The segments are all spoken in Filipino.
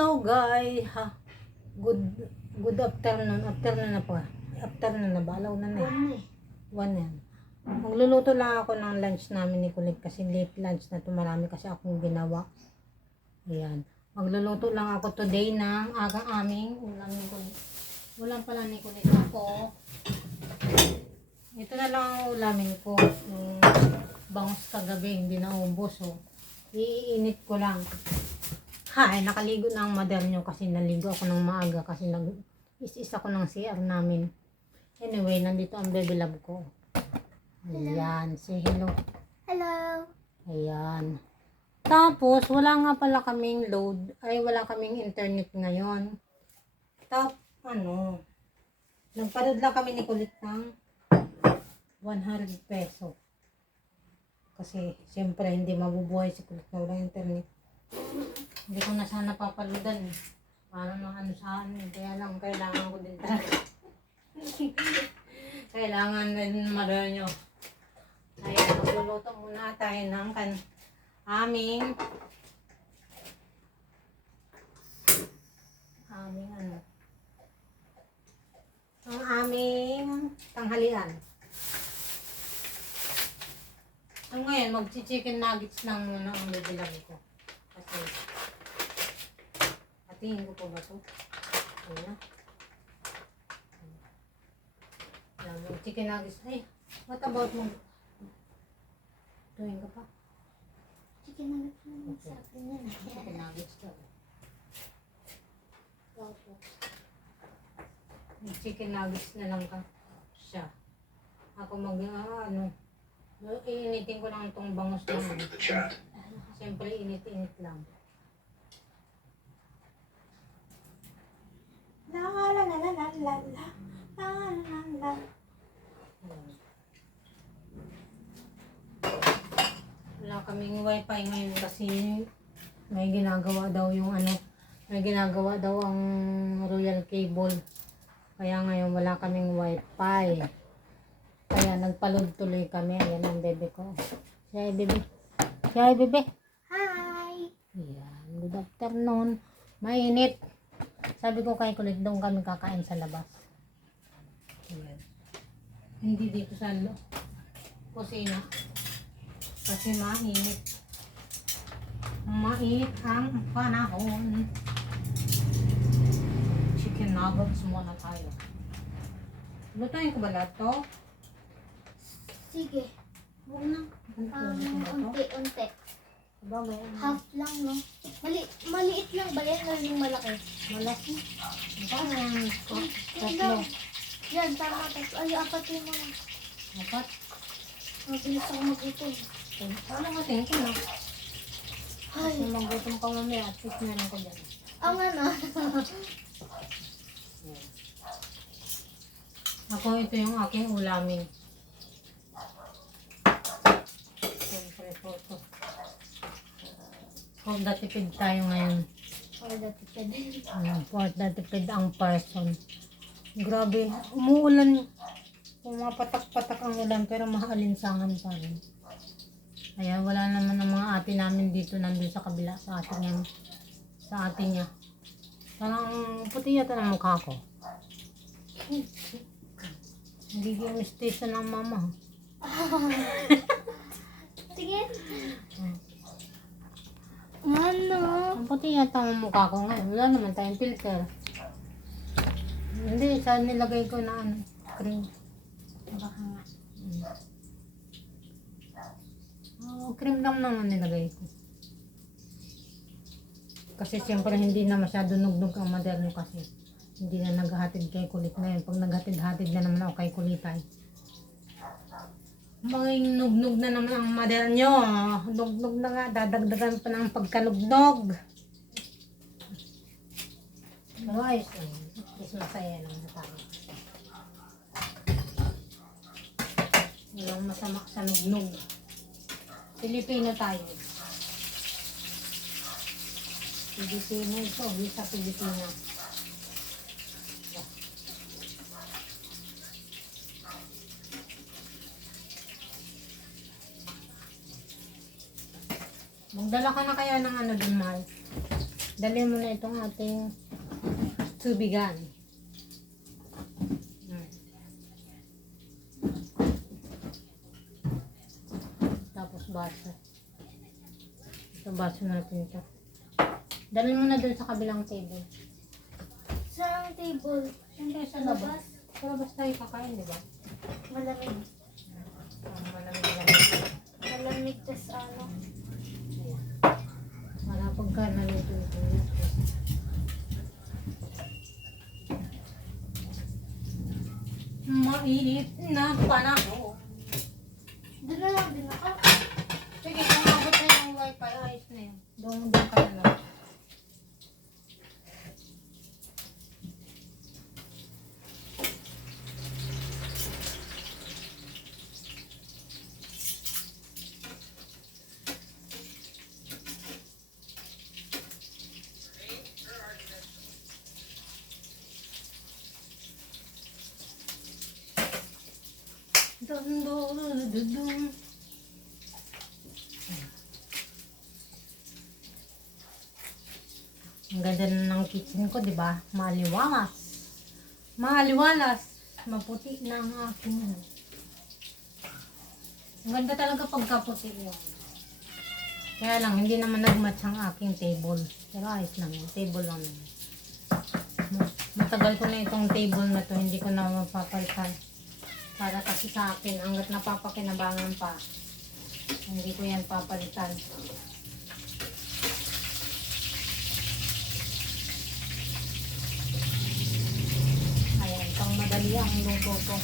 Hello guys, ha. Good afternoon. Afternoon na pa. Afternoon na ba? Alaw na na eh. 1 yan. Magluluto lang ako ng lunch namin ni Kulit kasi late lunch na to. Marami kasi akong ginawa. Ayan. Magluluto lang ako today ng aming ulam ni Kulit. Ulam pala ni Kulit ako. Ito na lang ang ulamin ko. Yung bangus kagabi, hindi na ubos. So, iinit ko lang. Hay, nakaligo na ang mother nyo kasi naligo ako ng maaga kasi nag-is ako ng CR namin. Anyway, nandito ang baby love ko. Ayan, say hello. Hello. Ayan. Tapos, wala nga pala kaming load. Ay, wala kaming internet ngayon. Nagparod lang kami ni Kulit ng 100 peso. Kasi, siyempre, hindi mabubuhay si Kulit na walang internet. Hindi ko na sana papaludan eh. Para ng saan eh. Kaya lang kailangan ko din talaga. Kailangan din mara nyo. Ayan, magluluto muna tayo ng aming tanghalian. So ngayon, mag-chicken nuggets lang muna ang bibilang ko. Kasi, patingin ko po ba ito? Ayan. Ayan, chicken nuggets. Ay, what about mo? Tuwing ka pa? Chicken nuggets na sa akin yan. Chicken nuggets daw. Chicken nuggets na lang ka siya. Ako iinitin ko lang itong bangus naman. Siyempre, init-init lang. La la la la la la la la la. Wala kaming wifi ngayon kasi may ginagawa daw ang Royal Cable. Kaya ngayon wala kaming wifi. Kaya nagpaload tuloy kami. Ayan ang bebe ko. Say bebe. Say bebe. Hi. Ayan. Good afternoon. Mainit. Sabi ko kay Kulit, doon kami kakain sa labas. Ayan. Hindi dito sa kusina. Kasi mainit. Mainit ang panahon. Chicken nuggets muna tayo. Lutuin ko ba lahat to? Sige. Huwag na. Unti-unti. Bagay. Half lang, no? Maliit lang ba yan o yung malaki? Malaki. Parang Tatlo. Yan, tama. Tatlo. Ay, apat yung mga. Apat. Mabilis ako mag-ipon. Ano nga tingin ko na? Ay. Kung magutom ka mamaya at least meron ko dyan. Ang ano? Ako, ito yung aking ulamin. Siyempre, photo. For the tipid tayo ngayon. Oh, dati pwede. For the tipid ang person. Grabe, umuulan. Pumapatak-patak ang ulan pero maalinsangan pa rin. Kaya wala naman ang mga ate namin dito nandun sa kabila sa atin niya. Parang puti yata ng mukha ko. Nagiging mistiso ng mama. Sige. Ano? Ang puti yata ang mukha ko ngayon. Wala naman tayong filter. Hindi, saan nilagay ko na cream. Baka nga. Cream lang naman nilagay ko. Kasi siyempre hindi na masyado nugnog ang mother nyo kasi hindi na naghahatid kay Kulit ngayon. Pag naghatid-hatid na naman ako kay Kulitay. Maging nugnog na naman ang mother nyo. Nugnog na nga. Dadagdagan pa ng pagkanugnog. Pero ayos lang. Is masaya lang na tayo. Walang masama sa nugnog. Pilipino tayo. Pilipino ito. Sa Pilipinas. Magdala ka na kaya ng ano dun, mahal? Dali mo na itong ating tubigan. Tapos baso. Ito baso natin ito. Dali mo na dun sa kabilang table. Saan ang table? Siyempre sa labas. Sa labas tayo kakain, di ba? Malamig. Malamig. Malamig tas ano. Para pagka naluto ito. Mainit na panahon. Doon na lang din ako. Sige, kung mabot na yung wifi, ayos na yun. Doon ka na lang. Dun, dun, dun, dun, dun. Ang ganda na ng kitchen ko, di ba? Maliwalas. Maliwalas. Maputi na ang aking. Ang ganda talaga pagkaputi yun. Kaya lang, hindi naman nag-match ang aking table. Pero ayos lang yun. Table lang naman. Matagal ko na itong table na to. Hindi ko na mapapalitan. Para kasi sa akin, hanggat napapakinabangan pa, hindi ko yan papalitan. Ayan, pang madali ang luto ko.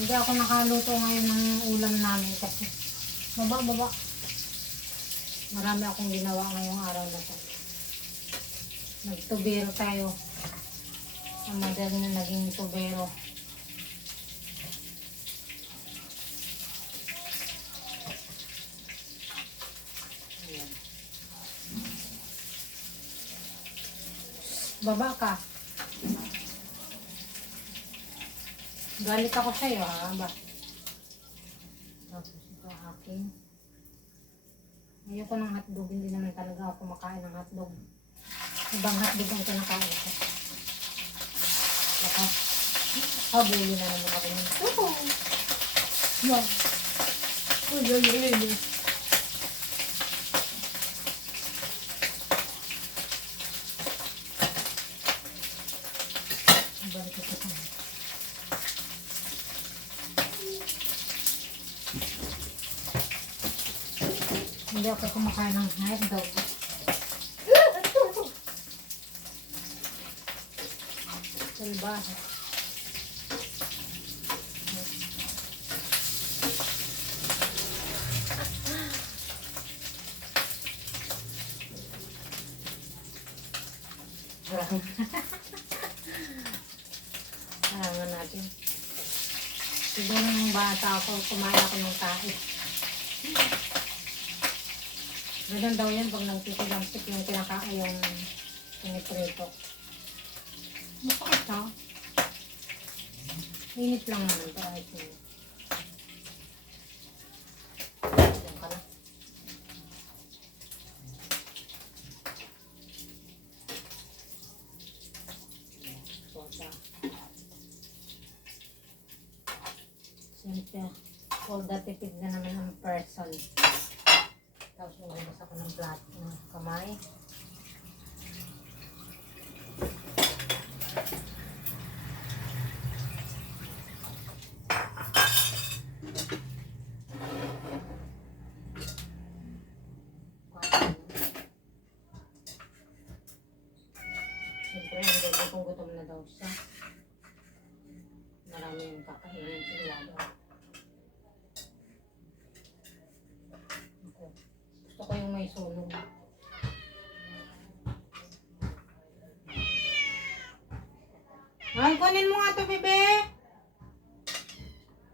Hindi ako nakaluto ngayon ng ulam namin kasi baba. Marami akong ginawa ngayong araw na to. Nagtubero tayo. Ang madali na naging tubero. Baba ka. Galit ako sa'yo, ha? Ba? Tapos ito akin. Ayoko ng hotdog. Hindi naman talaga ako kumakain ng hotdog. Ibang hotdog ang kinakain ko. Baka, habuli na naman ako ng ito. Yan. Uy. Balik ito sa hindi ako kumakain ng hotdog. Salbahe. Halaman natin. Siguro nung bata ako, kumain ako ng tahi. Ganun daw yan pag nagtitilangsik yung kinakain yung piniprito. Bakit ha? Init lang naman to. Ayos mo. Diyan ka na. Sosa. Siyempre, all that tipid na naman ang person. Tapos nilabas ako ng plato ng kamay. Siyempre, hindi kung gutom na daw siya. Marami yung kakainin sigurado. Gusto ko yung may sulong. Han, kunin mo nga to, bebe.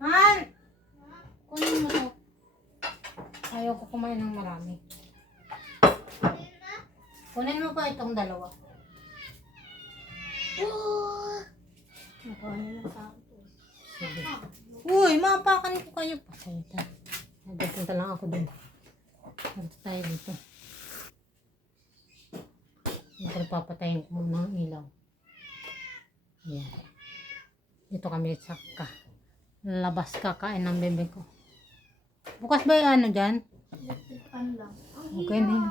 Han! Kunin mo to. Ayaw ko kumain ng marami. Kunin mo pa itong dalawa. Nakuha na sa akin. Sige. Uy, mapakan ko kayo. Pasayta. Nagpunta lang ako dun. Punta tayo dito. Papatayin ko muna ang ilaw. Ayan. Dito kami sa labas kakain ng bebe ko. Bukas ba yung ano dyan? Electric fan lang. Ang Okay na yun.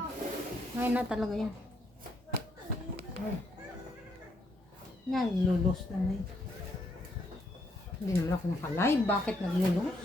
Ngayon na talaga yan. Ay. Yan, lulus na yun. Hindi naman ako naka-live. Bakit naglulus?